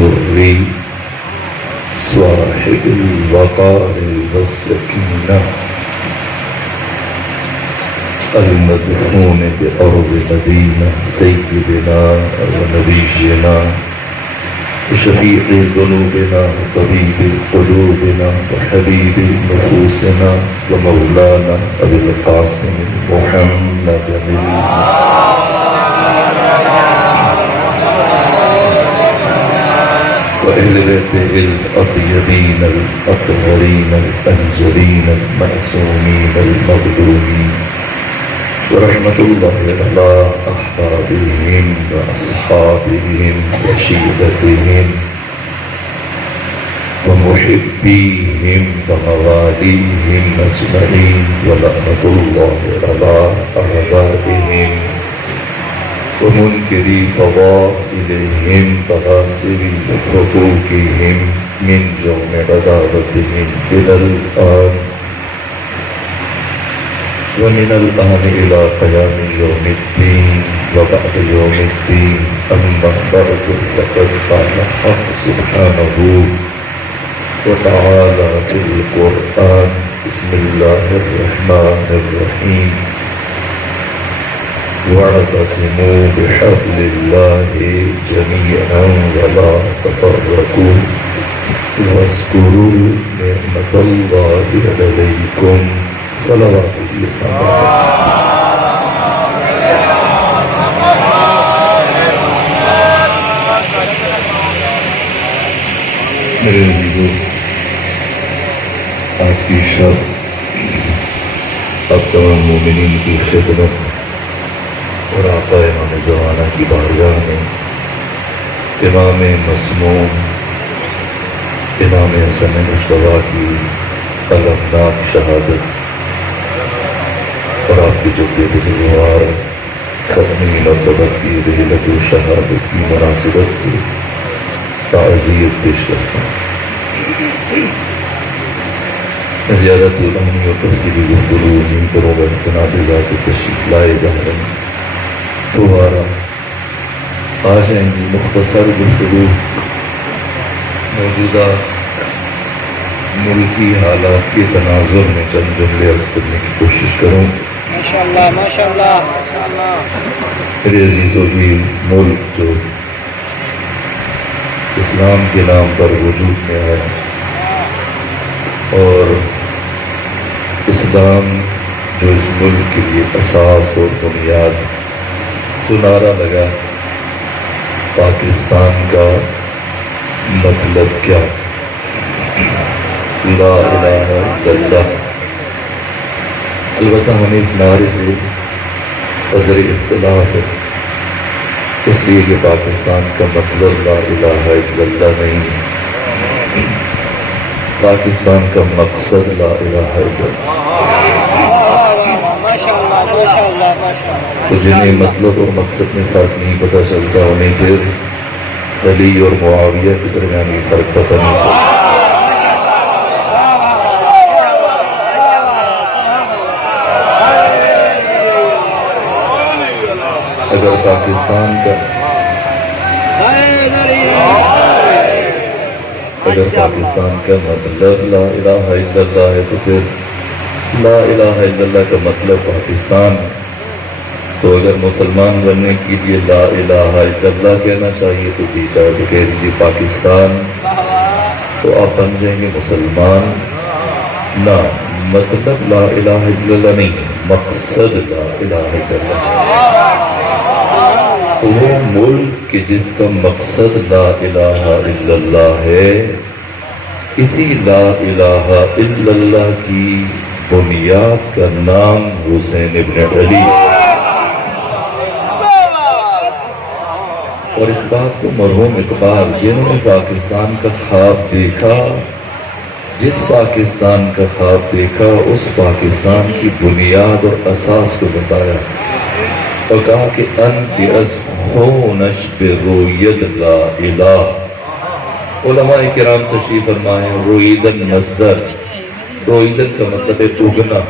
Al Durr صاحب الوقار والسكينة المدفون بأرض مدينة سيدنا ونبينا وشفيع ذنوبنا وطبيب قلوبنا وحبيب نفوسنا ومولانا أبي القاسم محمد وأهل بيته الأطيبين الأطهرين الأنجلين المعصومين المظلومين ورحمة الله على أحبابهم وأصحابهم وشيبتهم ومحبيهم ومواليهم أجمعين ولعنة الله على أعدائهم ومنكري فضائلهم وغاصبي حقوقهم من يوم عداوتهم إلى الآن ومن الآن إلى قيام يوم الدين وبعد يوم الدين أما بعد فقد قال الحق سبحانه وتعالى في القرآن بسم الله الرحمن الرحيم واعتصموا بحبل الله جميعا ولا تفرقوا واذكروا نعمة الله عليكم صلوات میرے عزیزو، آج کی شب اب تمام مومنین کی خدمت اور آقا امام زمانہ کی بارگاہ میں امام مسموم امام حسن مشتبہ کی المناک شہادت اور آپ کی جو بے بزرگوار ختمی مرتبہ کی رحلت و شہادت کی مناسبت سے تعزیت پیش کرتا ہوں۔ میں زیادہ طولانی اور تفصیلی گفتگو نہیں کروں گا، جناب ذات تشریف لائے جا رہے ہیں دوبارہ آ جائیں گی۔ مختصر گفتگو موجودہ ملکی حالات کے تناظر میں چند جملے عرض کرنے کی کوشش کروں۔ ماشاءاللہ ماشاءاللہ ماشاءاللہ۔ میرے عزیزوں، یہ ملک جو اسلام کے نام پر وجود میں ہے اور اسلام جو اس ملک کے لیے اساس اور بنیاد، جو نعرہ لگا پاکستان کا مطلب کیا، لا الہ الا اللہ۔ البتہ ہمیں اس نعرے سے قدر اختلاف ہے، اس لیے کہ پاکستان کا مطلب لا الہ الا اللہ نہیں ہے، پاکستان کا مقصد لا الہ الا اللہ۔ تو جنہیں مطلب اور مقصد میں فرق نہیں پتہ چلتا، انہیں پھر علی اور معاویہ کے درمیان یہ فرق پتہ نہیں چلتا۔ اگر پاکستان کا مطلب لا الہ الا اللہ ہے تو پھر لا الہ الا اللہ کا مطلب پاکستان ہے۔ تو اگر مسلمان بننے کے لیے لا الہ الا اللہ کہنا چاہیے تو جی چاہے تو کہہ دیجیے پاکستان، تو آپ بن جائیں گے مسلمان۔ نہ، مطلب لا الہ الا اللہ نہیں ہے، مقصد لا الہ الا اللہ۔ وہ ملک کہ جس کا مقصد لا الہ الا اللہ ہے، اسی لا الہ الا اللہ کی بنیاد کا نام حسین ابن علی، اور اس بات کو مرحوم اقبال جنہوں نے پاکستان کا خواب دیکھا، جس پاکستان کا خواب دیکھا، اس پاکستان کی بنیاد اور اساس کو بتایا اور کہا کہ انت از خونش بروید لا الہ۔ علماء کرام تشریف فرمائے رویدن مصدر، رویدن کا مطلب ہے اگنا۔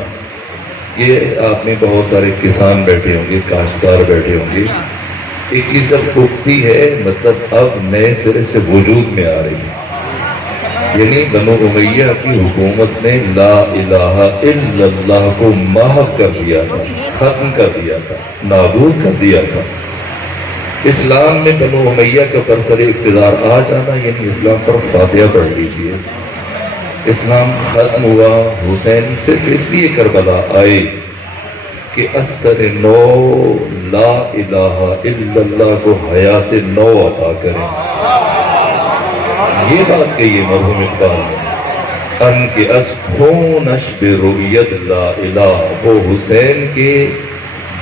یہ آپ میں بہت سارے کسان بیٹھے ہوں گے، کاشتکار بیٹھے ہوں گے، ایک چیز جب اٹھتی ہے مطلب اب نئے سرے سے وجود میں آ رہی ہے. یعنی بنو امیہ کی حکومت نے لا الہ الا اللہ کو محو کر دیا تھا، ختم کر دیا تھا، نابود کر دیا تھا. اسلام میں بنو امیہ کا برسر اقتدار آ جانا یعنی اسلام پر فاتحہ پڑھ لیجیے. اسلام ختم ہوا. حسین صرف اس لیے کربلا آئے کہ اثر نو لا الہ الا اللہ کو حیات نو عطا کریں. یہ بات کہیے مرحوم اقبال نے، ان کے اس خونش برؤیت لا الہ، وہ حسین کے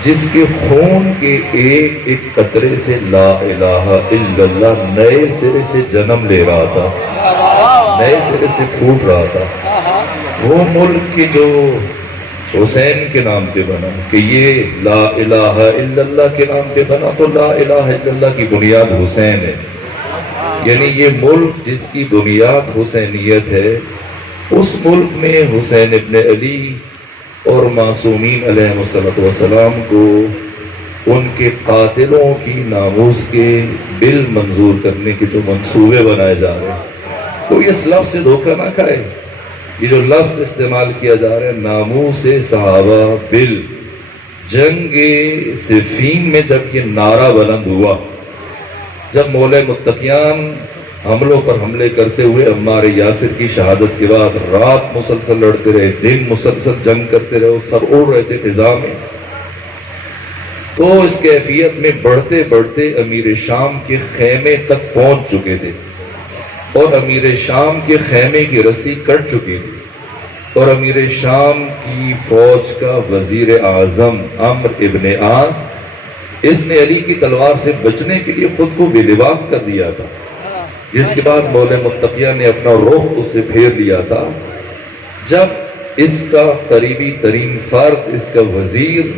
جس کے خون کے ایک ایک قطرے سے لا الہ الا اللہ نئے سرے سے جنم لے رہا تھا، نئے سرے سے پھوٹ رہا تھا. وہ ملک کے جو حسین کے نام پہ بنا کہ یہ لا الہ الا اللہ کے نام پہ بنا، تو لا الہ الا اللہ کی بنیاد حسین ہے. یعنی یہ ملک جس کی بنیاد حسینیت ہے، اس ملک میں حسین ابن علی اور معصومین علیہ السلام کو ان کے قاتلوں کی ناموس کے بل منظور کرنے کے جو منصوبے بنائے جا رہے ہیں، تو اس لفظ سے دھوکہ نہ کھائے. یہ جو لفظ استعمال کیا جا رہا ہے ناموس صحابہ بل، جنگ صفین میں جب یہ نعرہ بلند ہوا، جب مولا متقیان حملوں پر حملے کرتے ہوئے عمار یاسر کی شہادت کے بعد رات مسلسل لڑتے رہے، دن مسلسل جنگ کرتے رہے، سب اڑ رہے تھے فضا میں، تو اس کیفیت میں بڑھتے بڑھتے امیر شام کے خیمے تک پہنچ چکے تھے، اور امیر شام کے خیمے کی رسی کٹ چکی تھی، اور امیر شام کی فوج کا وزیر اعظم عمرو ابن عاص، اس نے علی کی تلوار سے بچنے کے لیے خود کو بے لباس کر دیا تھا، جس کے بعد مولا متقیہ نے اپنا رخ اس سے پھیر لیا تھا. جب اس کا قریبی ترین فرد، اس کا وزیر،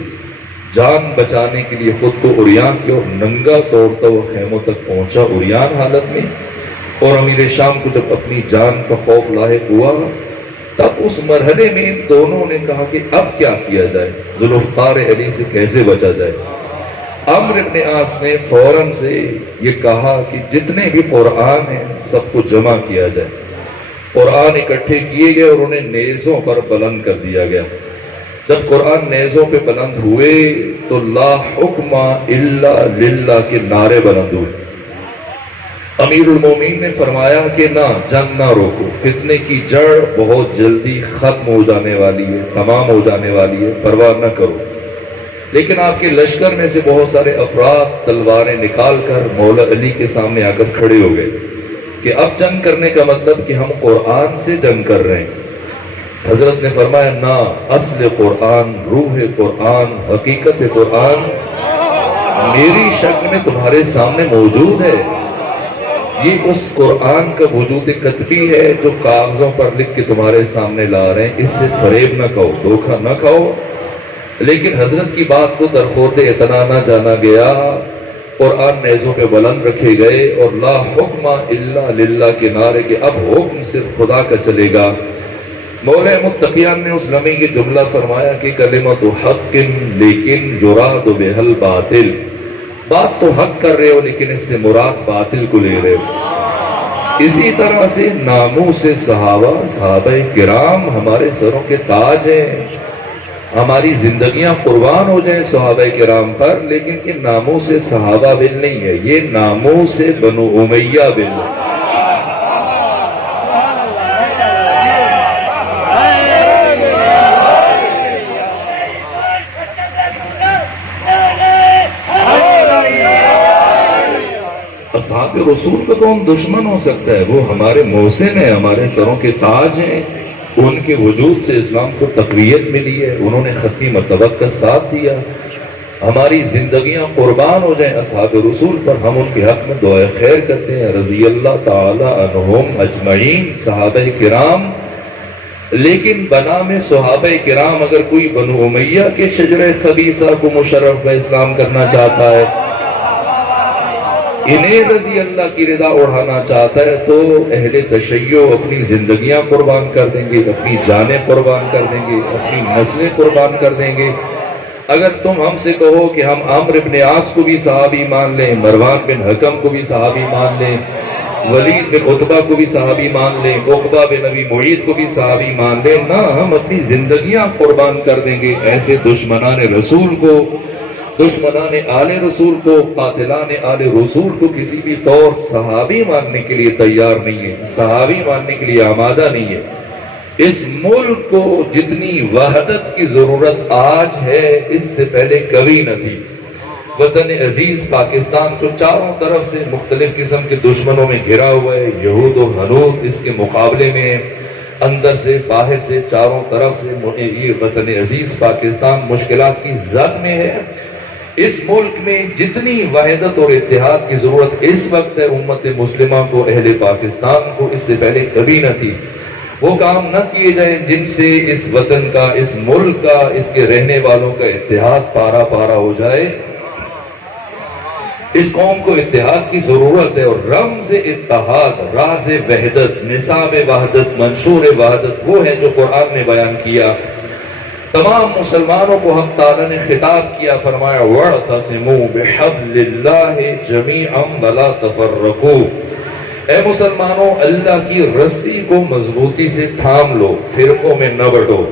جان بچانے کے لیے خود کو عریان کیا اور ننگا توڑتا ہوا خیموں تک پہنچا عریان حالت میں، اور امیر شام کو جب اپنی جان کا خوف لاحق ہوا، تب اس مرحلے میں ان دونوں نے کہا کہ اب کیا کیا جائے، ذوالفقار علی سے کیسے بچا جائے. عمرو ابن عاص نے فوراً سے یہ کہا کہ جتنے بھی قرآن ہیں سب کو جمع کیا جائے. قرآن اکٹھے کیے گئے اور انہیں نیزوں پر بلند کر دیا گیا. جب قرآن نیزوں پہ بلند ہوئے تو لا حکم الا للہ کے نعرے بلند ہوئے. امیر المومنین نے فرمایا کہ نہ، جنگ نہ روکو، فتنے کی جڑ بہت جلدی ختم ہو جانے والی ہے، تمام ہو جانے والی ہے، پرواہ نہ کرو. لیکن آپ کے لشکر میں سے بہت سارے افراد تلواریں نکال کر مولا علی کے سامنے آ کر کھڑے ہو گئے کہ اب جنگ کرنے کا مطلب کہ ہم قرآن سے جنگ کر رہے ہیں. حضرت نے فرمایا نہ، اصل قرآن، روح قرآن، حقیقت قرآن میری شکل میں تمہارے سامنے موجود ہے. یہ اس قرآن کا وجود قطبی ہے جو کاغذوں پر لکھ کے تمہارے سامنے لا رہے ہیں. اس سے فریب نہ کھاؤ، دھوکہ نہ کھاؤ. لیکن حضرت کی بات کو درخورد اعتنا نہ جانا گیا. قرآن نیزوں پہ بلند رکھے گئے اور لا حکم الا للہ کے نعرے کہ اب حکم صرف خدا کا چلے گا. مولا متقیان نے اس لمحے یہ جملہ فرمایا کہ کلمۃ حق لیکن یراد بہل باطل، بات تو حق کر رہے ہو لیکن اس سے مراد باطل کو لے رہے ہو. اسی طرح سے ناموس صحابہ کرام ہمارے سروں کے تاج ہیں. ہماری زندگیاں قربان ہو جائیں صحابہ کرام پر، لیکن یہ ناموس صحابہ بل نہیں ہے، یہ ناموس بنو امیہ بل ہے. اصحاب رسول کا کون دشمن ہو سکتا ہے؟ وہ ہمارے محسن ہیں، ہمارے سروں کے تاج ہیں. ان کے وجود سے اسلام کو تقویت ملی ہے، انہوں نے ختمی مرتبت کا ساتھ دیا. ہماری زندگیاں قربان ہو جائیں اصحاب رسول پر، ہم ان کے حق میں دعائے خیر کرتے ہیں. رضی اللہ تعالی عنہم اجمعین، صحابہ کرام. لیکن بنام صحابہ کرام اگر کوئی بنو امیہ کے شجرہ خبیثہ کو مشرف بہ اسلام کرنا چاہتا ہے، انہیں رضی اللہ کی رضا اڑانا چاہتا ہے، تو اہل تشیع اپنی زندگیاں قربان کر دیں گے، اپنی جانیں قربان کر دیں گے، اپنی نسلیں قربان کر دیں گے. اگر تم ہم سے کہو کہ ہم عمرو بن عاص کو بھی صحابی مان لیں، مروان بن حکم کو بھی صحابی مان لیں، ولید بن عتبہ کو بھی صحابی مان لیں، عقبہ بن ابی معیط کو بھی صحابی مان لیں، نہ ہم اپنی زندگیاں قربان کر دیں گے ایسے دشمنان رسول کو، دشمنان آل رسول کو، قاتلان آل رسول کو کسی بھی طور صحابی ماننے کے لیے تیار نہیں ہے، صحابی ماننے کے لیے آمادہ نہیں ہے۔ اس ملک کو جتنی وحدت کی ضرورت آج ہے اس سے پہلے کبھی نہ تھی۔ وطن عزیز پاکستان جو چاروں طرف سے مختلف قسم کے دشمنوں میں گھرا ہوا ہے، یہود و حنود اس کے مقابلے میں، اندر سے باہر سے چاروں طرف سے یہ وطن عزیز پاکستان مشکلات کی زد میں ہے۔ اس ملک میں جتنی وحدت اور اتحاد کی ضرورت اس وقت ہے امت مسلمہ کو، اہل پاکستان کو، اس سے پہلے کبھی نہ تھی۔ وہ کام نہ کیے جائیں جن سے اس وطن کا، اس ملک کا، اس کے رہنے والوں کا اتحاد پارا پارا ہو جائے۔ اس قوم کو اتحاد کی ضرورت ہے، اور رمز اتحاد، راز وحدت، نصاب وحدت، منشور وحدت وہ ہے جو قرآن نے بیان کیا۔ تمام مسلمانوں کو حق تعالیٰ نے خطاب کیا، فرمایا وَاعْتَصِمُوا بِحَبْلِ اللَّهِ جَمِيعًا وَلَا تَفَرَّقُوا۔ اے مسلمانوں، اللہ کی رسی کو مضبوطی سے تھام لو، فرقوں میں نہ بٹو۔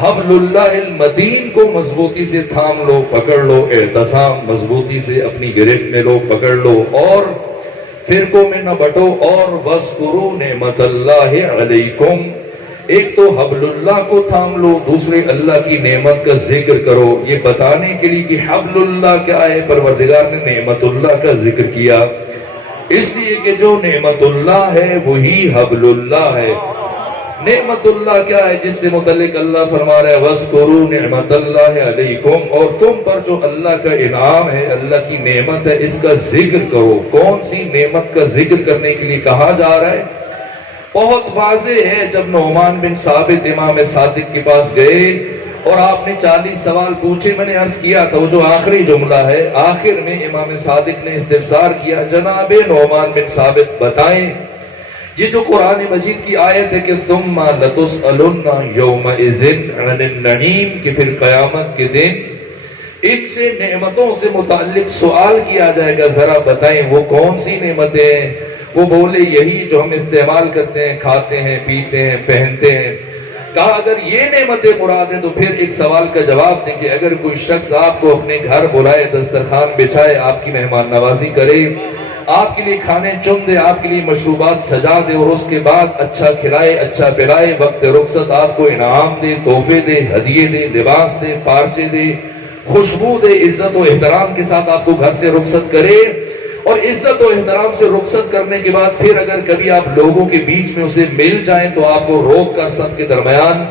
حبل اللہ المتین کو مضبوطی سے تھام لو، پکڑ لو، اعتصام مضبوطی سے اپنی گرفت میں لو، پکڑ لو، اور فرقوں میں نہ بٹو۔ اور وَاذْكُرُوا نِعْمَةَ اللَّهِ عَلَيْكُمْ، ایک تو حبل اللہ کو تھام لو، دوسرے اللہ کی نعمت کا ذکر کرو۔ یہ بتانے کے لیے کہ حبل اللہ کیا ہے، پروردگار نے نعمت اللہ کا ذکر کیا، اس لیے کہ جو نعمت اللہ ہے وہی حبل اللہ ہے۔ نعمت اللہ کیا ہے، جس سے متعلق اللہ فرما رہا ہے وَاذْكُرُوا نِعْمَةَ اللَّهِ عَلَيْكُمْ، اور تم پر جو اللہ کا انعام ہے، اللہ کی نعمت ہے، اس کا ذکر کرو۔ کون سی نعمت کا ذکر کرنے کے لیے کہا جا رہا ہے؟ بہت واضح ہے۔ جب نعمان بن ثابت امام صادق کے پاس گئے اور آپ نے 40 سوال پوچھے، میں نے عرض کیا تھا وہ جو آخری جملہ ہے، آخر میں امام صادق نے استفسار کیا، جناب نعمان بن ثابت بتائیں، یہ جو قرآن مجید کی آیت ہے کہ ثم لتسألن یومئذ عن النعیم، کہ پھر قیامت کے دن ان سے نعمتوں سے متعلق سوال کیا جائے گا، ذرا بتائیں وہ کون سی نعمتیں ہیں؟ وہ بولے یہی جو ہم استعمال کرتے ہیں، کھاتے ہیں، پیتے ہیں، پہنتے ہیں۔ کہا اگر یہ نعمتیں مراد ہیں تو پھر ایک سوال کا جواب دیں کہ اگر کوئی شخص آپ کو اپنے گھر بلائے، دسترخوان بچھائے، آپ کی مہمان نوازی کرے، آپ کے لیے کھانے چن دے، آپ کے لیے مشروبات سجا دے، اور اس کے بعد اچھا کھلائے، اچھا پلائے، وقت رخصت آپ کو انعام دے، تحفے دے، ہدیے دے، لباس دے، پارچے دے، خوشبو دے، عزت و احترام کے ساتھ آپ کو گھر سے رخصت کرے، اور عزت و احترام سے رخصت کرنے کے بعد پھر اگر کبھی آپ لوگوں کے بیچ میں اسے مل جائیں تو آپ کو روک کر سب کے درمیان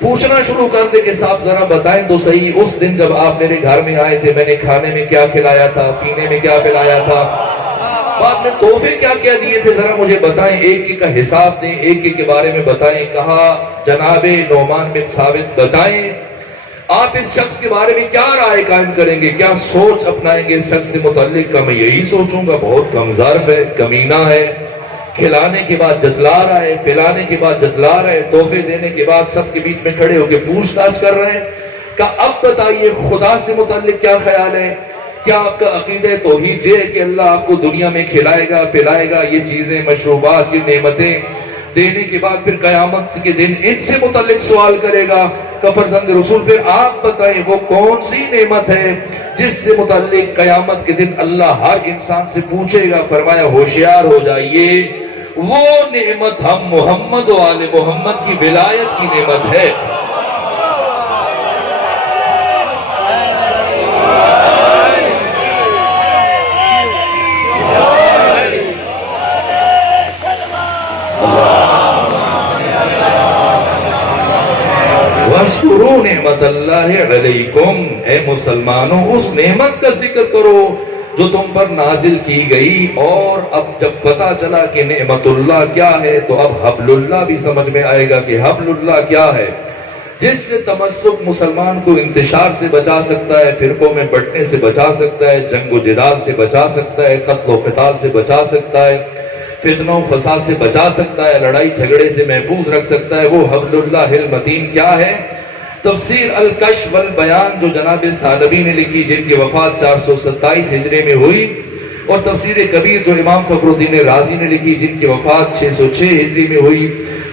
پوچھنا شروع کر دے کہ صاحب ذرا بتائیں تو صحیح، اس دن جب آپ میرے گھر میں آئے تھے میں نے کھانے میں کیا کھلایا تھا، پینے میں کیا پلایا تھا، بعد میں تحفے کیا کیا دیے تھے، ذرا مجھے بتائیں، ایک ایک کا حساب دیں، ایک ایک کے بارے میں بتائیں۔ کہا جناب نعمان بن ثابت بتائیں آپ اس شخص کے بارے میں کیا رائے قائم کریں گے، کیا سوچ اپنائیں گے اس شخص سے متعلق؟ کا میں یہی سوچوں گا بہت کم ظرف ہے، کمینہ ہے، کھلانے کے بعد جتلا رہا ہے، پلانے کے بعد جتلا رہا ہے، تحفے دینے کے بعد سب کے بیچ میں کھڑے ہو کے پوچھ تاچھ کر رہے ہیں۔ کہ اب بتائیے خدا سے متعلق کیا خیال ہے؟ کیا آپ کا عقیدہ توحید یہ ہے کہ اللہ آپ کو دنیا میں کھلائے گا، پلائے گا، یہ چیزیں، مشروبات، یہ نعمتیں دینے کے بعد پھر قیامت کے دن ان سے متعلق سوال کرے گا؟ کہ فرزند رسول پھر آپ بتائیں وہ کون سی نعمت ہے جس سے متعلق قیامت کے دن اللہ ہر انسان سے پوچھے گا؟ فرمایا ہوشیار ہو جائیے، وہ نعمت ہم محمد و آل محمد کی ولایت کی نعمت ہے۔ وَاذْكُرُوا نِعْمَةَ اللَّهِ عَلَيْكُمْ، اے مسلمانوں اس نعمت کا ذکر کرو جو تم پر نازل کی گئی۔ اور اب جب پتا چلا کہ نعمت اللہ کیا ہے تو اب حبل اللہ بھی سمجھ میں آئے گا کہ حبل اللہ کیا ہے، جس سے تمسک مسلمان کو انتشار سے بچا سکتا ہے، فرقوں میں بٹنے سے بچا سکتا ہے، جنگ و جدال سے بچا سکتا ہے، قتل و قتال سے بچا سکتا ہے، فتنوں فساد سے بچا سکتا ہے، لڑائی جھگڑے سے محفوظ رکھ سکتا ہے۔ وہ حبل اللہ المتین کیا ہے؟ تفسیر الکشف والبیان جو جناب ثعلبی نے لکھی، جن کی وفات 427 ہجری میں ہوئی، اور تفسیر کبیر جو امام فخر الدین رازی نے لکھی، جن کی وفات 606 ہجری میں ہوئی،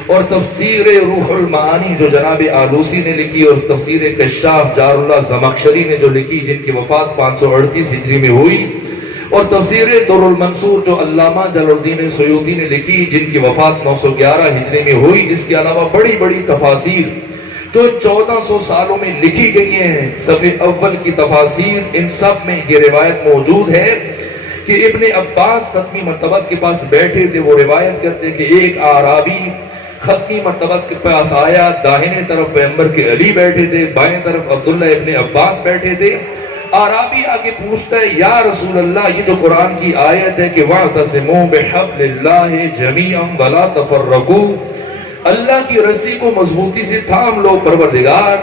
اور تفسیر روح المعانی جو جناب آلوسی نے لکھی، اور تفسیر کشاف جار اللہ زمخشری نے جو لکھی، جن کی وفات 538 ہجری میں ہوئی، اور تفسیر در المنصور جو علامہ جلال الدین سیوطی نے لکھی، جن کی وفات 911 ہجری میں ہوئی۔ اس کے علاوہ بڑی بڑی تفاسیر جو 1400 سالوں میں لکھی گئی ہیں، صفحے اول کی تفاسیر، ان سب میں یہ روایت موجود ہے کہ ابن عباس ختمی مرتبت کے پاس بیٹھے تھے۔ وہ روایت کرتے کہ ایک اعرابی ختمی مرتبت کے پاس آیا، داہنے طرف پیغمبر کے علی بیٹھے تھے، بائیں طرف عبداللہ ابن عباس بیٹھے تھے۔ اعرابی آگے پوچھتا ہے، یا رسول اللہ، یہ جو قرآن کی آیت ہے کہ وَاعْتَصِمُوا بِحَبْلِ اللَّهِ جَمِيعًا وَلَا تَفَرَّقُوا، اللہ کی رسی کو مضبوطی سے تھام لو، پروردگار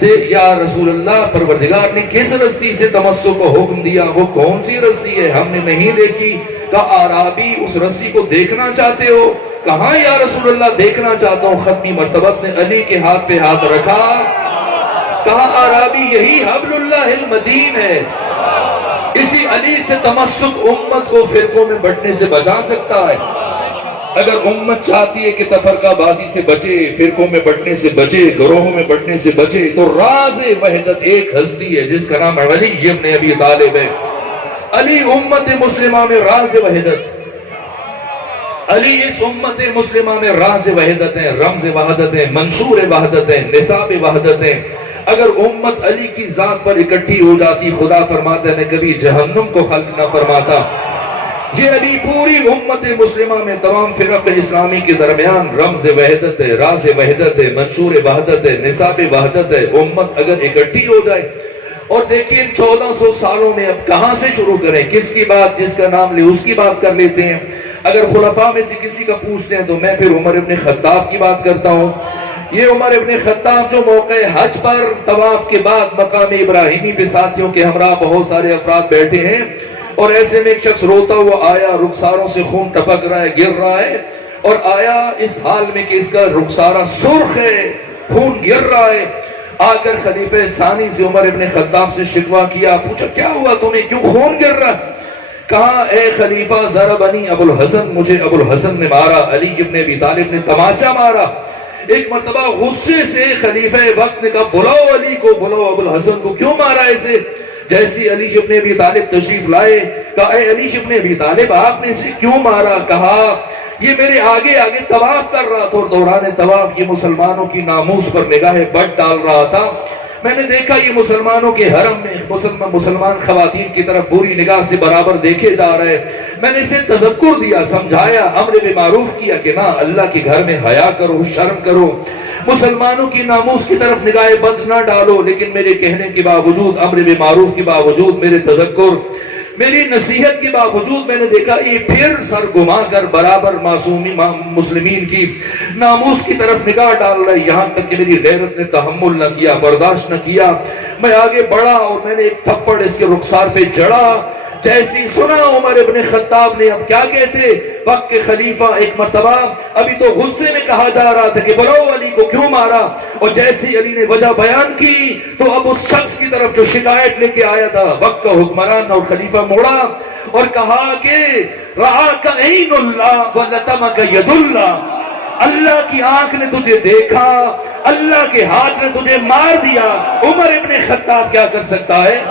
سے، یا رسول اللہ پروردگار نے کس رسی سے تمسک کو حکم دیا، وہ کون سی رسی ہے؟ ہم نے نہیں دیکھی۔ کہا اعرابی اس رسی کو دیکھنا چاہتے ہو؟ کہاں یا رسول اللہ دیکھنا چاہتا ہوں۔ ختمی مرتبت نے علی کے ہاتھ پہ ہاتھ رکھا، کہا اعرابی یہی حبل اللہ المتین ہے، اسی علی سے تمسک امت کو فرقوں میں بٹنے سے بچا سکتا ہے۔ اگر امت چاہتی ہے کہ تفرقہ بازی سے بچے، فرقوں میں بٹنے سے بچے، گروہوں میں بٹنے سے بچے، تو راز وحدت ایک ہستی ہے جس کا نام علی ابن ابی طالب ہے۔ علی امت مسلمہ میں راز وحدت، علی اس امت مسلمہ میں راز وحدت ہے، رمز وحدت ہے، منشور وحدت ہے، نصاب وحدت ہے۔ اگر امت علی کی ذات پر اکٹھی ہو جاتی، خدا فرماتا ہے میں کبھی جہنم کو خلق نہ فرماتا۔ یہ علی پوری امت مسلمہ میں تمام فرق اسلامی کے درمیان رمز وحدت ہے، راز وحدت ہے، منشور وحدت ہے، نصاب وحدت ہے۔ امت اگر اکٹھی ہو جائے، اور دیکھیں 1400 سالوں میں اب کہاں سے شروع کریں، کس کی بات، جس کا نام لے اس کی بات کر لیتے ہیں۔ اگر خلفاء میں سے کسی کا پوچھتے ہیں تو میں پھر عمر ابن خطاب کی بات کرتا ہوں۔ یہ عمر ابن خطاب جو موقع حج پر طواف کے بعد مقام ابراہیمی پہ ساتھیوں کے ہمراہ بہت سارے افراد بیٹھے ہیں، اور ایسے میں ایک شخص روتا ہوا آیا، رخساروں سے خون ٹپک رہا ہے، گر رہا ہے، اور آیا اس حال میں کہ اس کا رخسارہ سرخ ہے، خون گر رہا ہے۔ آ کر خلیفہ ثانی سے عمر ابن خطاب سے شکوہ کیا، پوچھا کیا ہوا تمہیں، کیوں خون گر رہا؟ کہا اے خلیفہ ضربنی ابو الحسن، مجھے ابو الحسن نے مارا، علی ابن ابی طالب نے تماچا مارا۔ ایک مرتبہ غصے سے خلیفہ وقت نے کہا بلاؤ علی کو، بلاؤ ابو الحسن کو، کیوں مارا اسے؟ جیسی علی ابن ابی طالب تشریف لائے، کہا اے علی ابن ابی طالب آپ نے اسے کیوں مارا؟ کہا یہ میرے آگے آگے طواف کر رہا تھا، اور دوران طواف یہ مسلمانوں کی ناموس پر نگاہ بد ڈال رہا تھا۔ میں نے دیکھا یہ مسلمانوں کے حرم میں مسلمان خواتین کی طرف بری نگاہ سے برابر دیکھے جا رہے۔ میں نے اسے تذکر دیا، سمجھایا، امر بالمعروف کیا کہ نہ، اللہ کے گھر میں حیا کرو، شرم کرو، مسلمانوں کی ناموس کی طرف نگاہ بد نہ ڈالو۔ لیکن میرے کہنے کے باوجود، امر بالمعروف کے باوجود، میرے تذکر، میری نصیحت کے باوجود، میں نے دیکھا یہ پھر سر گھما کر برابر معصومی مسلمین کی ناموس کی طرف نگاہ ڈال رہا ہے۔ یہاں تک کہ میری غیرت نے تحمل نہ کیا، برداشت نہ کیا، میں آگے بڑھا اور میں نے ایک تھپڑ اس کے رخسار پہ جڑا۔ جیسی سنا عمر ابن خطاب نے اب کیا کہتے، وقت کے خلیفہ ایک مرتبہ ابھی تو غصے میں کہا جا رہا تھا کہ بلاؤ علی کو کیوں مارا، اور جیسی علی نے وجہ بیان کی تو اب اس شخص کی طرف جو شکایت لے کے آیا تھا، وقت کا حکمران اور خلیفہ موڑا اور کہا کہ رعاک عین اللہ ولطمک ید اللہ، اللہ کی آنکھ نے تجھے دیکھا، اللہ کے ہاتھ نے تجھے مار دیا۔ عمر ابن خطاب کیا کر سکتا ہے؟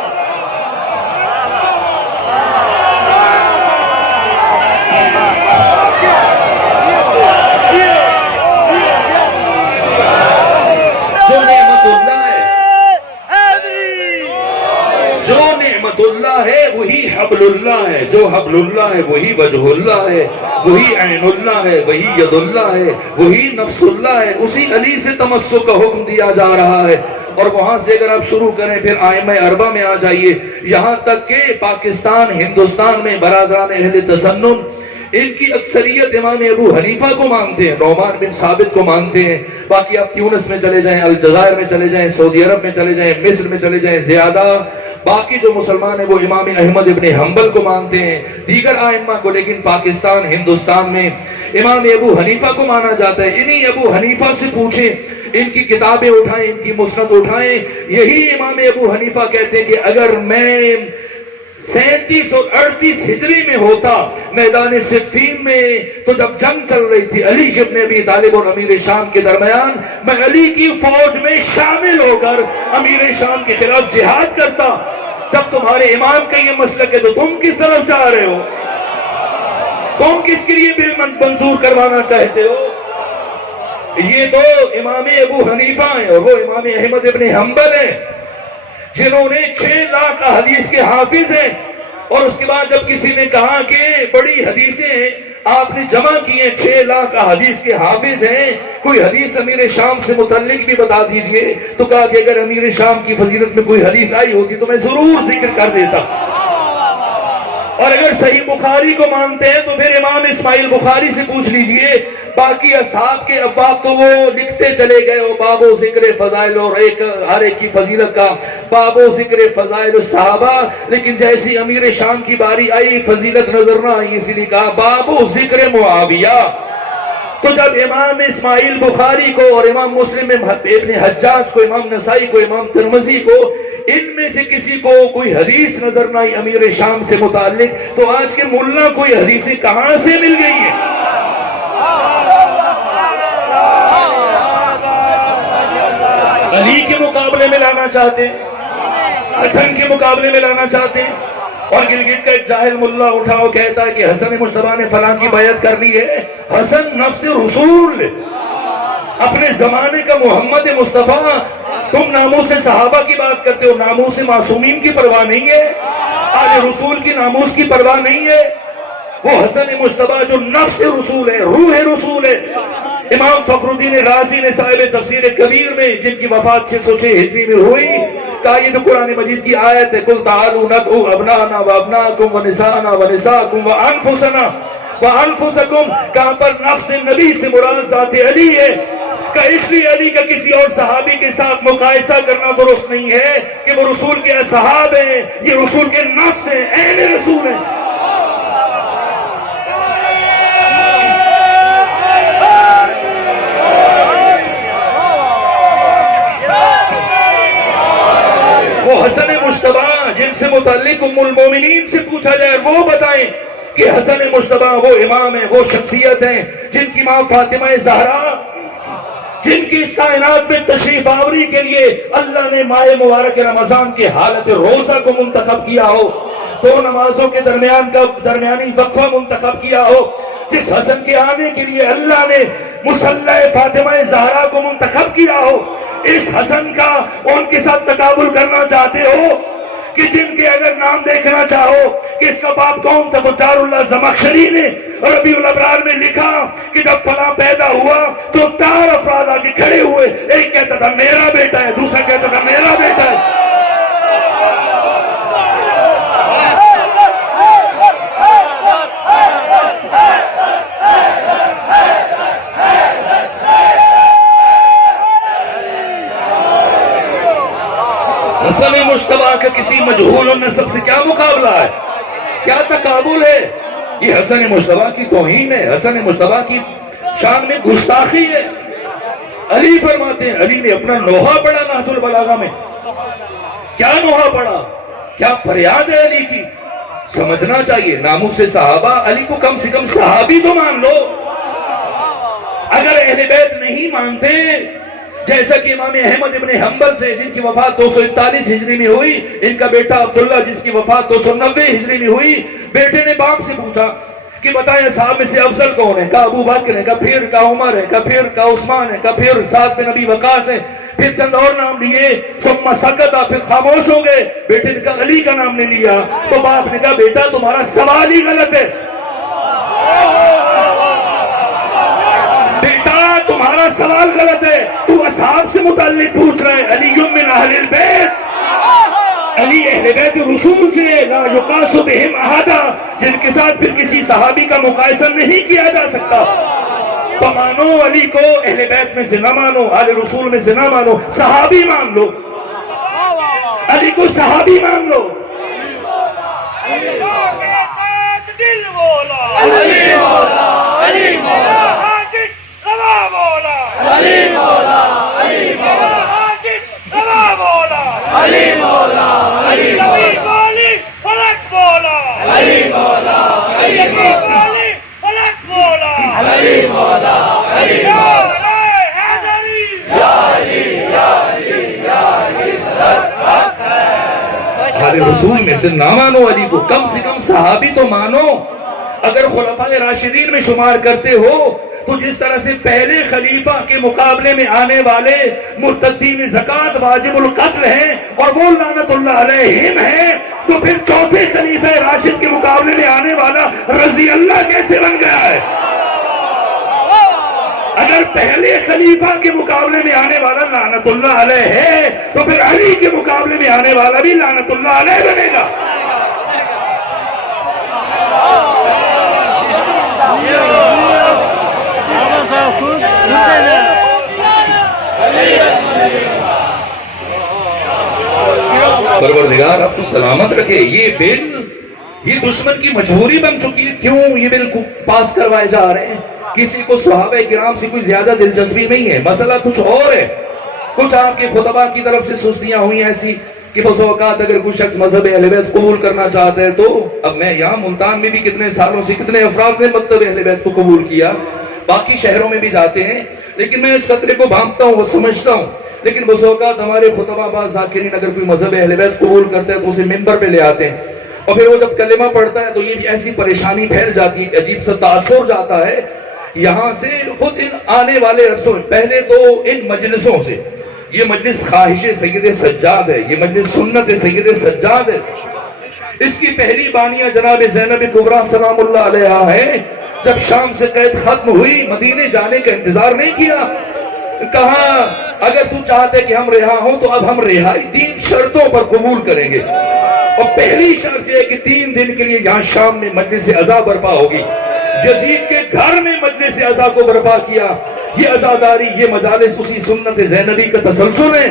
اللہ ہے وہی حبل اللہ ہے، جو حبل اللہ ہے وہی وجہ اللہ ہے، وہی عین اللہ ہے، وہی ید اللہ ہے، وہی نفس اللہ ہے۔ اسی علی سے تمسک کا حکم دیا جا رہا ہے۔ اور وہاں سے اگر آپ شروع کریں پھر آئمہ اربعہ میں آ جائیے، یہاں تک کہ پاکستان، ہندوستان میں برادران اہل تسنن ان کی اکثریت امام ابو حنیفہ کو مانتے ہیں، نعمان بن ثابت کو مانتے ہیں. باقی آپ تیونس میں چلے جائیں، الجزائر میں چلے جائیں، سعودی عرب میں چلے جائیں، مصر میں چلے جائیں، زیادہ باقی جو مسلمان ہیں وہ امام احمد ابن حنبل کو مانتے ہیں، دیگر ائمہ کو. لیکن پاکستان ہندوستان میں امام ابو حنیفہ کو مانا جاتا ہے. انہی ابو حنیفہ سے پوچھیں، ان کی کتابیں اٹھائیں، ان کی مسند اٹھائیں. یہی امام ابو حنیفہ کہتے ہیں کہ اگر میں 37 اور 38 ہجری میں ہوتا میدان صفین میں، تو جب جنگ چل رہی تھی علی ابن ابی طالب اور امیر شام کے درمیان، میں علی کی فوج میں شامل ہو کر امیر شام کے خلاف جہاد کرتا. جب تمہارے امام کا یہ مسلک ہے تو تم کس طرف جا رہے ہو؟ تم کس کے لیے بل منظور کروانا چاہتے ہو؟ یہ تو امام ابو حنیفہ ہیں اور وہ امام احمد ابن حنبل ہیں جنہوں نے 6 لاکھ حدیث کے حافظ ہیں. اور اس کے بعد جب کسی نے کہا کہ بڑی حدیثیں آپ نے جمع کی ہیں، 6 لاکھ حدیث کے حافظ ہیں، کوئی حدیث امیر شام سے متعلق بھی بتا دیجئے، تو کہا کہ اگر امیر شام کی فضیلت میں کوئی حدیث آئی ہوتی تو میں ضرور ذکر کر دیتا. اور اگر صحیح بخاری کو مانتے ہیں تو پھر امام اسماعیل بخاری سے پوچھ لیجئے. باقی اصحاب کے ابواب تو وہ لکھتے چلے گئے، وہ باب و ذکر فضائل، اور ہر ایک کی فضیلت کا باب و ذکر فضائل الصحابہ. لیکن جیسی امیر شام کی باری آئی فضیلت نظر نہ آئی، اسی لیے کہا باب و ذکر معاویہ. تو جب امام اسماعیل بخاری کو اور امام مسلم ابن حجاج کو، امام نسائی کو، امام ترمذی کو، ان میں سے کسی کو کوئی حدیث نظر نہ آئی امیر شام سے متعلق، تو آج کے ملا کو یہ حدیثیں کہاں سے مل گئی ہیں؟ علی کے مقابلے میں لانا چاہتے ہیں، حسن کے مقابلے میں لانا چاہتے ہیں. اور گلگت کا ایک جاہل ملا اٹھا وہ کہتا ہے کہ حسن مجتبیٰ نے فلاں کی بیعت کر لی ہے. حسن نفس رسول، اپنے زمانے کا محمد مصطفیٰ. تم ناموس صحابہ کی بات کرتے ہو، ناموس معصومین کی پرواہ نہیں ہے، آل رسول کی ناموس کی پرواہ نہیں ہے. وہ حسن مجتبیٰ جو نفس رسول ہے، روح رسول ہے. امام فخر الدین رازی نے صاحب تفسیر کبیر میں، جن کی وفات 606 ہجری میں ہوئی، کہا یہ جو قرآن مجید کی آیت ہے، قُلْ تَعَالُوا نَدْعُوا أَبْنَاءَنَا وَأَبْنَاءَكُمْ وَنِسَاءَنَا وَنِسَاءَكُمْ وَأَنفُسَنَا وَأَنفُسَكُمْ، کہاں پر نفس نبی سے مراد ذات علی ہے. کہ اس لیے علی کا کسی اور صحابی کے ساتھ مقایسہ کرنا درست نہیں ہے کہ وہ رسول کے اصحاب ہیں، یہ رسول کے نفس ہیں، عین رسول ہیں. وہ حسن مجتبیٰ جن سے متعلق ام المومنین سے پوچھا جائے، وہ بتائیں کہ حسن مجتبیٰ وہ امام ہیں، وہ شخصیت ہیں جن کی ماں فاطمہ زہرا، جن کی اس کائنات میں تشریف آوری کے لیے اللہ نے ماہ مبارک رمضان کی حالت روزہ کو منتخب کیا ہو، 2 نمازوں کے درمیان کا درمیانی وقفہ منتخب کیا ہو. جس حسن کے آنے کے لیے اللہ نے مصلی فاطمہ زہرا کو منتخب کیا ہو، اس حسن کا ان کے ساتھ تقابل کرنا چاہتے ہو کہ جن کے اگر نام دیکھنا چاہو کہ اس کا باپ کون تھا، بطار اللہ زمخشری نے ربیع الابرار میں لکھا کہ جب فلاں پیدا ہوا تو 4 افراد آگے کھڑے ہوئے، ایک کہتا تھا میرا بیٹا ہے، دوسرا کہتا تھا میرا بیٹا ہے. حسن مجتبیٰ کا کسی مجہول النسب سے کیا مقابلہ ہے، کیا تقابل ہے؟ یہ حسن مجتبیٰ کی توہین ہے، حسن مجتبیٰ کی شان میں گستاخی ہے. علی فرماتے ہیں، علی نے اپنا نوحہ پڑھا نہج البلاغہ میں. کیا نوحہ پڑھا، کیا فریاد ہے علی کی؟ سمجھنا چاہیے ناموس صحابہ. علی کو کم سے کم صحابی تو مان لو. اگر اہل بیت نہیں مانتے، جیسا کہ امام احمد ابن حنبل سے جن کی وفات 241 ہجری میں ہوئی، ان کا بیٹا عبداللہ جس کی وفات 290 ہجری میں ہوئی، بیٹے نے باپ سے پوچھا کہ بتائیں صاحب میں سے افضل کون ہے؟ کہا ابو بکر ہے، کہا پھر کہا عمر ہے، کہا پھر کہا عثمان ہے، کہا پھر سعد بن ابی وقاص ہے، پھر چند اور نام لیے. ثم سکتا، پھر خاموش ہو گئے. بیٹے نے کہا علی کا نام نہیں لیا. تو باپ نے کہا بیٹا تمہارا سوال ہی غلط ہے، تمہارا سوال غلط ہے. تو اصحاب سے متعلق پوچھ رہے ہیں. علی من اہل البیت، علی اہل بیت رسول سے لا یقاس بہم احدا، جن کے ساتھ پھر کسی صحابی کا مقایسہ نہیں کیا جا سکتا. تو مانو علی کو اہل بیت میں سے نہ مانو، آل رسول میں سے نہ مانو، صحابی مان لو، علی کو صحابی مان لو. دل مولا علی مولا علی مولا حاجت روا مولا علی مولا علی مولا حاجت روا مولا علی مولا علی مولا فلک مولا علی مولا علی مولا فلک مولا علی مولا علی مولا حیدری یا علی یا علی یا علی آل رسول میں سے نہ مانو علی کو، کم سے کم صحابی تو مانو. اگر خلفائے راشدین میں شمار کرتے ہو تو جس طرح سے پہلے خلیفہ کے مقابلے میں آنے والے مرتدین زکوٰۃ واجب القتل ہیں اور وہ لعنت اللہ علیہم ہیں، تو پھر چوتھے خلیفہ راشد کے مقابلے میں آنے والا رضی اللہ کیسے بن گیا ہے؟ اگر پہلے خلیفہ کے مقابلے میں آنے والا لعنت اللہ علیہ ہے تو پھر علی کے مقابلے میں آنے والا بھی لعنت اللہ علیہ بنے گا. پروردگار آپ کو سلامت رکھے. یہ بل یہ دشمن کی مجبوری بن چکی ہے. کیوں یہ بل پاس کروائے جا رہے ہیں؟ کسی کو صحابہ کرام سے کوئی زیادہ دلچسپی نہیں ہے، مسئلہ کچھ اور ہے. کچھ آپ کے خطبہ کی طرف سے سستیاں ہوئی ایسی کہ بس اوقات اگر کوئی شخص مذہب اہل بیت قبول کرنا چاہتا ہے تو اب میں یہاں ملتان میں بھی کتنے سالوں سے کتنے افراد نے مکتب اہل بیت کو قبول کیا، باقی شہروں میں بھی جاتے ہیں، لیکن میں اس خطرے کو بھانپتا ہوں، وہ سمجھتا ہوں. لیکن بس اوقات ہمارے خطبہ باز ذاکرین اگر کوئی مذہب اہل بیت قبول کرتے ہیں تو اسے ممبر پہ لے آتے ہیں، اور پھر وہ جب کلمہ پڑھتا ہے تو یہ بھی ایسی پریشانی پھیل جاتی ہے، عجیب سا تاثر جاتا ہے. یہاں سے خود ان آنے والے عرصوں میں پہلے تو ان مجلسوں سے، یہ مجلس خواہش سید سجاد ہے، یہ مجلس سنت سید سجاد ہے. اس کی پہلی بانیہ جناب زینب کبریٰ سلام اللہ علیہا ہے. جب شام سے قید ختم ہوئی مدینے جانے کا انتظار نہیں کیا، کہا اگر تو چاہتے کہ ہم رہا ہوں تو اب ہم رہائی 3 شرطوں پر قبول کریں گے. اور پہلی شرط یہ کہ 3 دن کے لیے یہاں شام میں مجلس عزا برپا ہوگی. یزید کے گھر میں مجلس عزا کو برپا کیا. یہ عزاداری، یہ مجالس اسی سنت زینبی کا تسلسل ہے.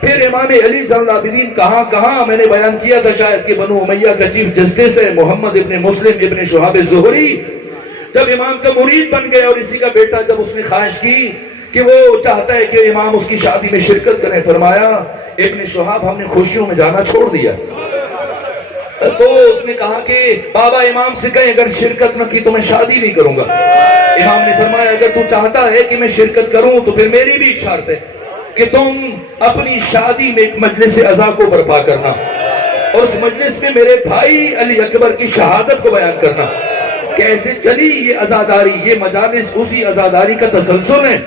پھر امام علی زین العابدین کہاں میں نے بیان کیا تھا شاید کہ بنو امیہ کا چیف جسٹس ہے محمد ابن مسلم ابن شہاب زہری. جب امام کا مرید بن گیا اور اسی کا بیٹا جب اس نے خواہش کی کہ وہ چاہتا ہے کہ امام اس کی شادی میں شرکت کریں، فرمایا ابن شہاب ہم نے خوشیوں میں جانا چھوڑ دیا. تو اس نے کہا کہ بابا امام سے کہیں اگر شرکت نہ کی تو میں شادی نہیں کروں گا. امام نے فرمایا اگر تو چاہتا ہے کہ میں شرکت کروں تو پھر میری بھی ایک شرط ہے کہ تم اپنی شادی میں ایک مجلس عزا کو برپا کرنا اور اس مجلس میں میرے بھائی علی اکبر کی شہادت کو بیان کرنا. کیسے چلی یہ عزاداری؟ یہ مجالس اسی عزاداری کا تسلسل ہے.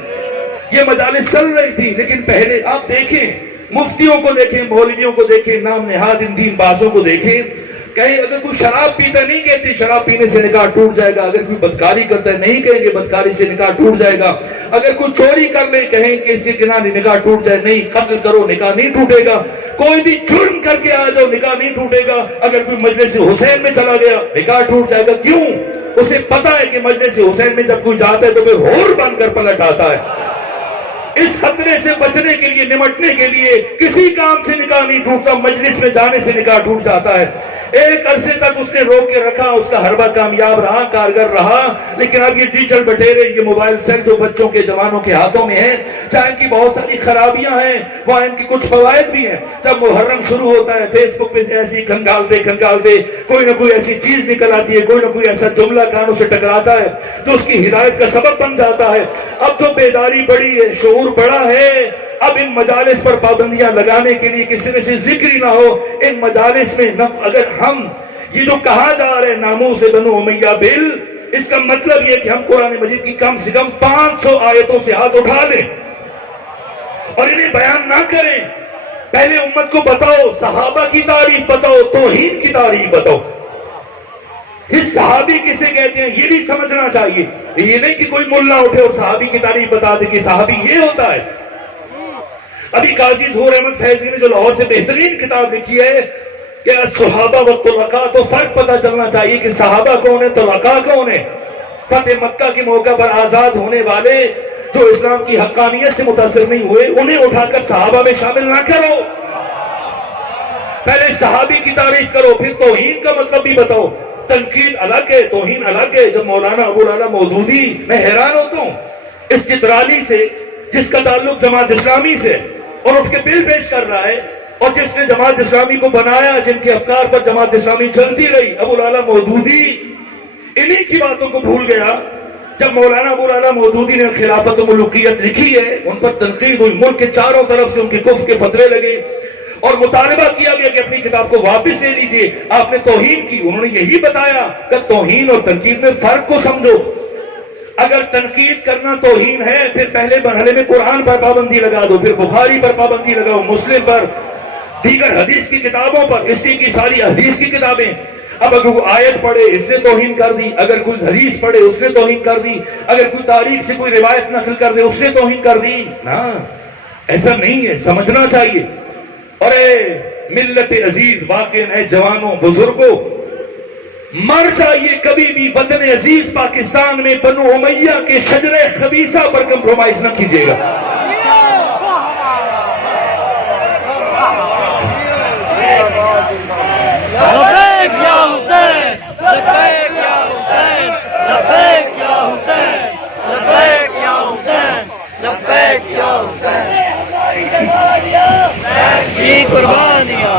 یہ مجالس چل رہی تھی، لیکن پہلے آپ دیکھیں مفتیوں کو دیکھیں، مولویوں کو دیکھیں، نام نہاد ان دین بازوں کو دیکھیں. کہیں اگر کوئی شراب پیتا نہیں کہتے شراب پینے سے نکاح ٹوٹ جائے گا. اگر کوئی بدکاری کرتا ہے نہیں کہیں گے بدکاری سے نکاح ٹوٹ جائے گا. اگر کوئی چوری کر لے کہیں کہ اس کے گناہ نکاح ٹوٹ جائے. نہیں، قتل کرو نکاح نہیں ٹوٹے گا. کوئی بھی جرم کر کے آ جاؤ نکاح نہیں ٹوٹے گا. اگر کوئی مجلس حسین میں چلا گیا نکاح ٹوٹ جائے گا. کیوں؟ اسے پتا ہے کہ مجلس حسین میں جب کوئی جاتا ہے تو پھر ہور بن کر پلٹ آتا ہے. اس خطرے سے بچنے کے لیے، نمٹنے کے لیے کسی کام سے نکاح نہیں ٹوٹتا، مجلس میں جانے سے نکاح ٹوٹ جاتا ہے. ایک عرصے تک اس نے روک کے رکھا، اس کا حربہ کامیاب رہا، کارگر رہا. لیکن اب یہ ڈیجیٹل بٹیرے، یہ موبائل سیل جو بچوں کے جوانوں کے ہاتھوں میں ہیں، چاہے ان کی بہت ساری خرابیاں ہیں وہاں ان کی کچھ فوائد بھی ہیں. جب محرم شروع ہوتا ہے فیس بک پہ سے ایسی کھنگال دے کوئی نہ کوئی ایسی چیز نکل آتی ہے، کوئی نہ کوئی ایسا جملہ کانوں سے ٹکراتا ہے جو اس کی ہدایت کا سبب بن جاتا ہے. اب جو بیداری بڑی ہے، شعور بڑا ہے، اب ان مجالس پر پابندیاں لگانے کے لیے کسی نے سے ذکر ہی نہ ہو. ان مجالس میں اگر ہم یہ جو کہا جا رہا ہے ناموس بنو امیہ بل، اس کا مطلب یہ کہ ہم قرآن مجید کی کم سے کم 500 آیتوں سے ہاتھ اٹھا لیں اور انہیں بیان نہ کریں. پہلے امت کو بتاؤ، صحابہ کی تعریف بتاؤ، توحید کی تعریف بتاؤ. اس صحابی کسے کہتے ہیں یہ بھی سمجھنا چاہیے. یہ نہیں کہ کوئی ملا اٹھے اور صحابی کی تعریف بتا دے کہ صحابی یہ ہوتا ہے. ابھی قاضی ظہور احمد فیضی نے جو لاہور سے بہترین کتاب لکھی ہے کہ صحابہ و طلقاء، تو فرق پتہ چلنا چاہیے کہ صحابہ کون ہے، طلقاء کون ہے۔ فتح مکہ کے موقع پر آزاد ہونے والے جو اسلام کی حقانیت سے متاثر نہیں ہوئے، انہیں اٹھا کر صحابہ میں شامل نہ کرو، پہلے صحابی کی تعریف کرو، پھر توہین کا مطلب بھی بتاؤ۔ تنقید الگ ہے، توہین الگ ہے۔ جب مولانا ابو العلا مودودی، میں حیران ہوتا ہوں اس چترالی سے جس کا تعلق جماعت اسلامی سے، اور اٹھ کے بل پیش کر رہا ہے، اور جس نے جماعت اسلامی کو بنایا، جن کے افکار پر جماعت اسلامی چلتی رہی، ابو العلا مودودی انہی کی باتوں کو بھول گیا۔ جب مولانا ابو العلا مودودی نے خلافت و ملوکیت لکھی ہے، ان پر تنقید ہوئی، ملک کے چاروں طرف سے ان کی کفر کے فتوے لگے اور مطالبہ کیا گیا کہ اپنی کتاب کو واپس لے لیجئے، آپ نے توہین کی۔ انہوں نے یہی بتایا کہ توہین اور تنقید میں فرق کو سمجھو۔ اگر تنقید کرنا توہین ہے، پھر پہلے مرحلے میں قرآن پر پابندی لگا دو، پھر بخاری پر پابندی لگاؤ، مسلم پر، دیگر حدیث کی کتابوں پر، اس لیے کی ساری حدیث کی کتابیں۔ اب اگر کوئی آیت پڑھے اس نے توہین کر دی، اگر کوئی حدیث پڑھے اس نے توہین کر دی، اگر کوئی تاریخ سے کوئی روایت نقل کر دے اس نے توہین کر دی۔ نا، ایسا نہیں ہے، سمجھنا چاہیے۔ اور ملت عزیز، واقعی ہے جوانوں بزرگوں، مر چاہیے کبھی بھی وطن عزیز پاکستان میں بنو امیہ کے شجر خبیثہ پر کمپرومائز نہ کیجیے گا۔ لبیک یا حسین، لبیک یا حسین، لبیک یا حسین، لبیک یا حسین، لبیک یا حسین، کی قربانیاں،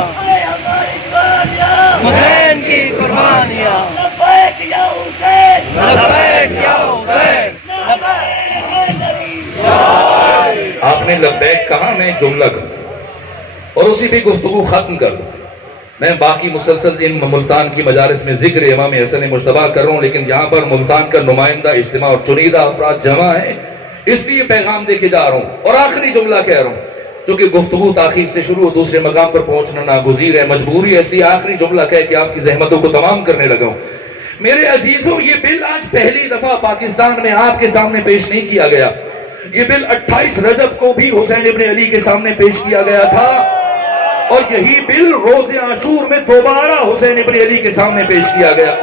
حسین کی قربانیاں، لبیک یا حسین، لبیک یا حسین۔ آپ نے لبیک کہا، میں جملہ کروں اور اسی بھی گفتگو ختم کر دوں۔ میں باقی مسلسل ان ملتان کی مجالس میں ذکر امام حسن مجتبیٰ کر رہا ہوں، لیکن یہاں پر ملتان کا نمائندہ اجتماع اور چنیدہ افراد جمع ہیں، اس لیے پیغام دے کے جا رہا ہوں۔ اور آخری جملہ کہہ رہا ہوں، کیونکہ گفتگو تاخیر سے شروع، دوسرے مقام پر پہنچنا ناگزیر ہے، مجبوری ہے، اس لیے آخری جملہ کہہ کے آپ کی زحمتوں کو تمام کرنے لگا ہوں۔ میرے عزیزوں، یہ بل آج پہلی دفعہ پاکستان میں آپ کے سامنے پیش نہیں کیا گیا۔ یہ بل 28 رجب کو بھی حسین ابن علی کے سامنے پیش کیا گیا تھا، اور یہی بل روز عاشور میں دوبارہ حسین ابن علی کے سامنے پیش کیا گیا۔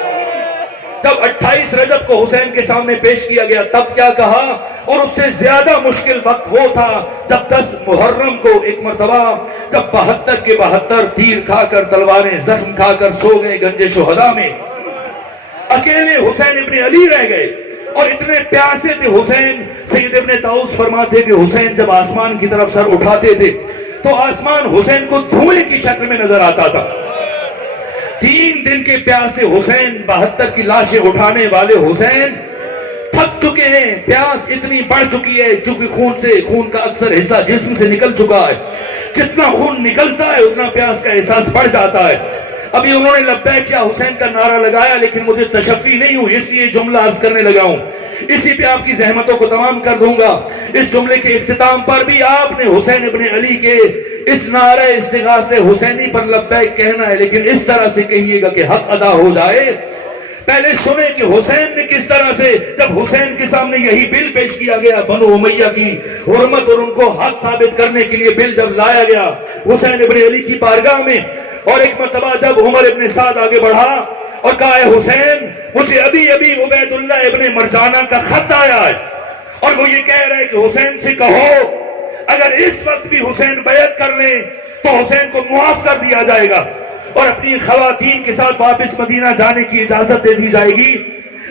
جب 28 رجب کو حسین کے سامنے پیش کیا گیا تب کیا کہا؟ اور اس سے زیادہ مشکل وقت وہ تھا جب 10 محرم کو ایک مرتبہ جب 72 کے 72 تیر کھا کر، تلواریں زخم کھا کر سو گئے گنج شہداء میں، اکیلے حسین ابن علی رہ گئے اور اتنے پیاسے تھے حسین۔ سید ابن طاؤس فرماتے کہ حسین جب آسمان کی طرف سر اٹھاتے تھے تو آسمان حسین کو دھوئیں کی شکل میں نظر آتا تھا۔ 3 دن کے پیاسے حسین، 72 کی لاشیں اٹھانے والے حسین تھک چکے ہیں، پیاس اتنی بڑھ چکی ہے کیونکہ خون کا اکثر حصہ جسم سے نکل چکا ہے، جتنا خون نکلتا ہے اتنا پیاس کا احساس بڑھ جاتا ہے۔ ابھی انہوں نے لبیک یا حسین کا نعرہ لگایا، لیکن مجھے تشفی نہیں ہوئی، اس لیے جملہ عرض کرنے لگا ہوں، اسی پہ آپ کی زحمتوں کو تمام کر دوں گا۔ اس جملے کے اختتام پر بھی آپ نے حسین ابن علی کے اس نعرہ استغاثہ حسینی پر لبیک کہنا ہے، لیکن اس طرح سے کہیے گا کہ حق ادا ہو جائے۔ پہلے سنیں کہ حسین نے کس طرح سے، جب حسین کے سامنے یہی بل پیش کیا گیا، بنو امیہ کی حرمت اور ان کو حق ثابت کرنے کے لیے بل جب لایا گیا حسین ابن علی کی بارگاہ میں، اور ایک مرتبہ جب عمر ابن سعد آگے بڑھا اور کہا ہے حسین مجھے ابھی عبید اللہ ابن مرجانہ کا خط آیا ہے، اور وہ یہ کہہ رہے کہ حسین سے کہو اگر اس وقت بھی حسین بیعت کر لیں تو حسین کو معاف کر دیا جائے گا اور اپنی خواتین کے ساتھ واپس مدینہ جانے کی اجازت دے دی جائے گی۔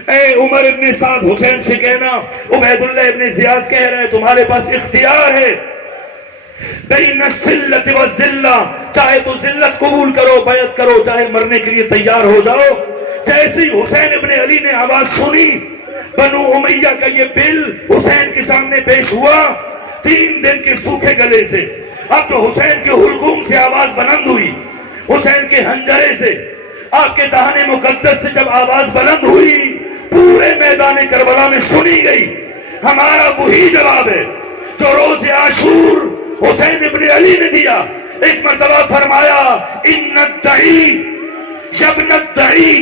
اے عمر ابن سعد، حسین سے کہنا عبید اللہ ابن زیاد کہہ رہے تمہارے پاس اختیار ہے، بین الذلت والذلہ، چاہے تو ذلت قبول کرو، بیعت کرو، چاہے مرنے کے لیے تیار ہو جاؤ۔ جیسے حسین ابن علی نے آواز سنی، بنو امیہ کا یہ بل حسین کے سامنے پیش ہوا 3 دن کے سوکھے گلے سے، اب تو حسین کے حلقوم سے آواز بلند ہوئی، حسین کے حنجرے سے، آپ کے دہانے مقدس سے جب آواز بلند ہوئی پورے میدان کربلا میں سنی گئی۔ ہمارا وہی جواب ہے جو روز عاشور حسین ابن علی نے دیا۔ ایک مرتبہ فرمایا ان الدعی یبن الدعی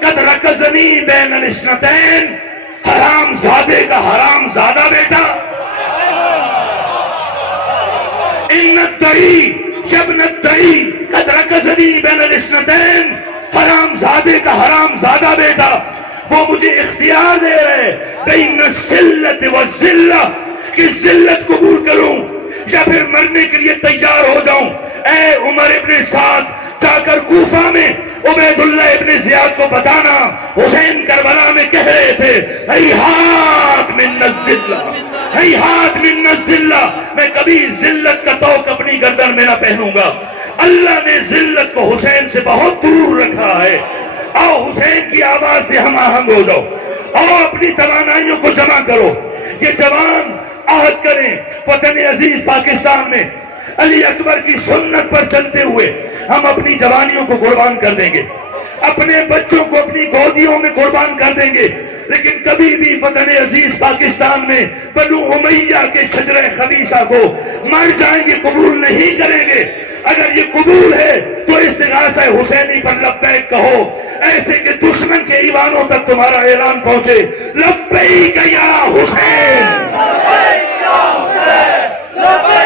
قد رکزنی بین الاسنتین، حرام زادے کا حرام زادہ بیٹا، ان ندعی جب ندعی قد رکزنی بین الاسنتین، حرام زادے کا حرام زادہ بیٹا وہ مجھے اختیار دے رہے بین الذلت والذلہ، کہ ذلت قبول کروں یا پھر مرنے کے لیے تیار ہو جاؤں۔ اے عمر ابن سعد، جا کر کوفہ میں عبید اللہ ابن زیاد کو بتانا، حسین کربلا میں کہہ رہے تھے ہیہات من الذلہ، ہیہات من الذلہ، میں کبھی ذلت کا طوق اپنی گردن میں نہ پہنوں گا۔ اللہ نے ذلت کو حسین سے بہت دور رکھا ہے۔ آؤ حسین کی آواز سے ہم آہنگ ہو جاؤ، آؤ اپنی توانائیوں کو جمع کرو۔ یہ جوان عہد کریں وطن عزیز پاکستان میں علی اکبر کی سنت پر چلتے ہوئے ہم اپنی جوانیوں کو قربان کر دیں گے، اپنے بچوں کو اپنی گودیوں میں قربان کر دیں گے، لیکن کبھی بھی وطن عزیز پاکستان میں بنو امیہ کے شجرہ خبیثہ کو مر جائیں گے قبول نہیں کریں گے۔ اگر یہ قبول ہے تو استغاثہ حسینی پر لبیک کہو، ایسے کہ دشمن کے ایوانوں تک تمہارا اعلان پہنچے، لبیک یا حسین، لبیک یا حسین، لبیک